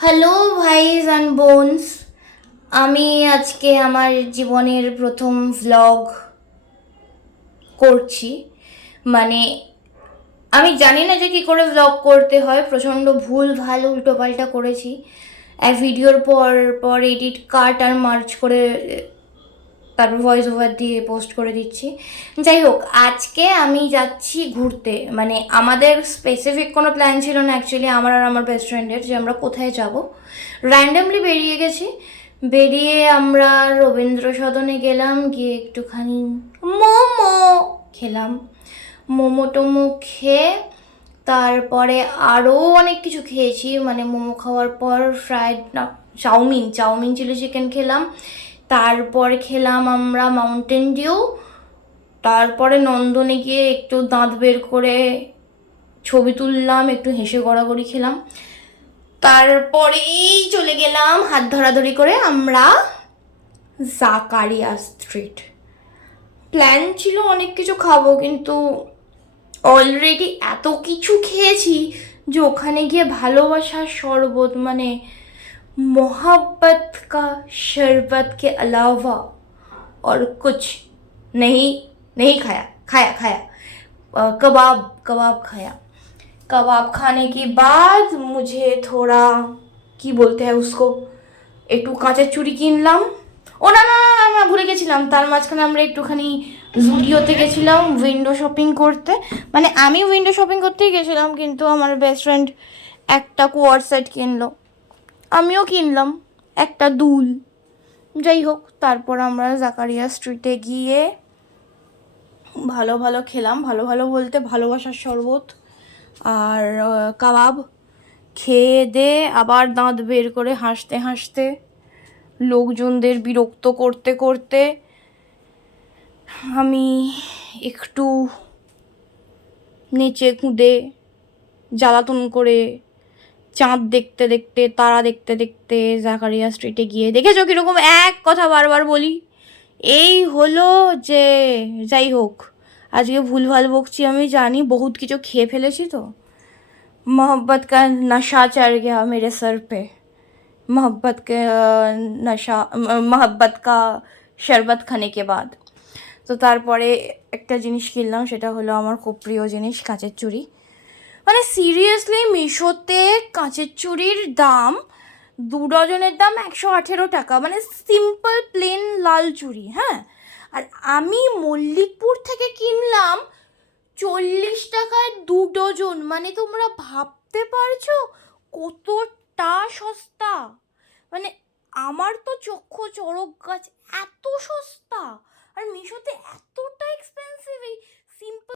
Hello vice and bones, আমি আজকে আমার জীবনের প্রথম ভ্লগ করছি। মানে আমি জানি না যে কী করে ভ্লগ করতে হয়, প্রচণ্ড ভুল ভাল উল্টোপাল্টা করেছি। এক ভিডিওর পর পর এডিট কাট আর মার্চ করে তারপর ভয়েস ওভার দিয়ে পোস্ট করে দিচ্ছি। যাই হোক, আজকে আমি যাচ্ছি ঘুরতে। মানে আমাদের স্পেসিফিক কোনো প্ল্যান ছিল না অ্যাকচুয়ালি, আমার আর আমার বেস্ট ফ্রেন্ডের, যে আমরা কোথায় যাব। র্যান্ডামলি বেরিয়ে গেছি। বেরিয়ে আমরা রবীন্দ্র সদনে গেলাম, গিয়ে একটুখানি মোমো খেলাম। মোমো টোমো খেয়ে তারপরে আরও অনেক কিছু খেয়েছি। মানে মোমো খাওয়ার পর ফ্রাইড না, চাউমিন চিলি চিকেন খেলাম। তারপর খেলাম আমরা মাউন্টেন ডিউ। তারপরে নন্দনে গিয়ে একটু দাঁত বের করে ছবি তুললাম, একটু হেসে গড়াগড়ি খেলাম। তারপরেই চলে গেলাম হাত ধরাধরি করে আমরা জাকারিয়া স্ট্রিট। প্ল্যান ছিল অনেক কিছু খাবো, কিন্তু অলরেডি এত কিছু খেয়েছি যে ওখানে গিয়ে ভালোবাসার শরবত, মানে मोहब्बत का शरबत के अलावा और कुछ नहीं नहीं खाया खाया खाया कबाब कबाब खाया। कबाब खाने के बाद मुझे थोड़ा কি বলতে হয় उसको, একটু কাঁচের চুড়ি কিনলাম। ও না না না না, ভুলে গেছিলাম, তার মাঝখানে আমরা একটুখানি জুডিওতে গেছিলাম উইন্ডো শপিং করতে। মানে আমি উইন্ডো শপিং করতেই গেছিলাম, কিন্তু আমার বেস্ট ফ্রেন্ড একটা কোয়ার সেট কিনলো, আমিও কিনলাম একটা দুল। যাই হোক, তারপর আমরা জাকারিয়া স্ট্রিটে গিয়ে ভালো ভালো খেলাম। ভালো ভালো বলতে ভালোবাসার শরবত আর কাবাব খেয়ে দে আবার দাঁত বের করে হাসতে হাসতে লোকজনদের বিরক্ত করতে করতে আমি একটু নেচে কুঁদে জ্বালাতন করে চাঁদ দেখতে দেখতে তারা দেখতে দেখতে জাকারিয়া স্ট্রিটে গিয়ে, দেখেছো কীরকম এক কথা বারবার বলি। এই হলো যে, যাই হোক, আজকে ভুলভাল বকছি আমি জানি, বহুত কিছু খেয়ে ফেলেছি তো। मोहब्बत का नशा चढ़ गया मेरे सर पे, मोहब्बत के नशा मोहब्बत का শরবত খানে কে বাদ। তো তারপরে একটা জিনিস কিনলাম, সেটা হলো আমার খুব প্রিয় জিনিস, কাঁচের চুড়ি। মানে সিরিয়াসলি মিশোতে কাঁচের চুড়ির দাম 2 ডজনের দাম 118 টাকা, মানে সিম্পল প্লেন লাল চুড়ি। হ্যাঁ, আর আমি মল্লিকপুর থেকে কিনলাম 40 টাকায় 2 ডজন। মানে তোমরা ভাবতে পারছো কতটা সস্তা। মানে আমার তো চক্ষু চড়ক গাছ, এত সস্তা। আর মিশোতে এত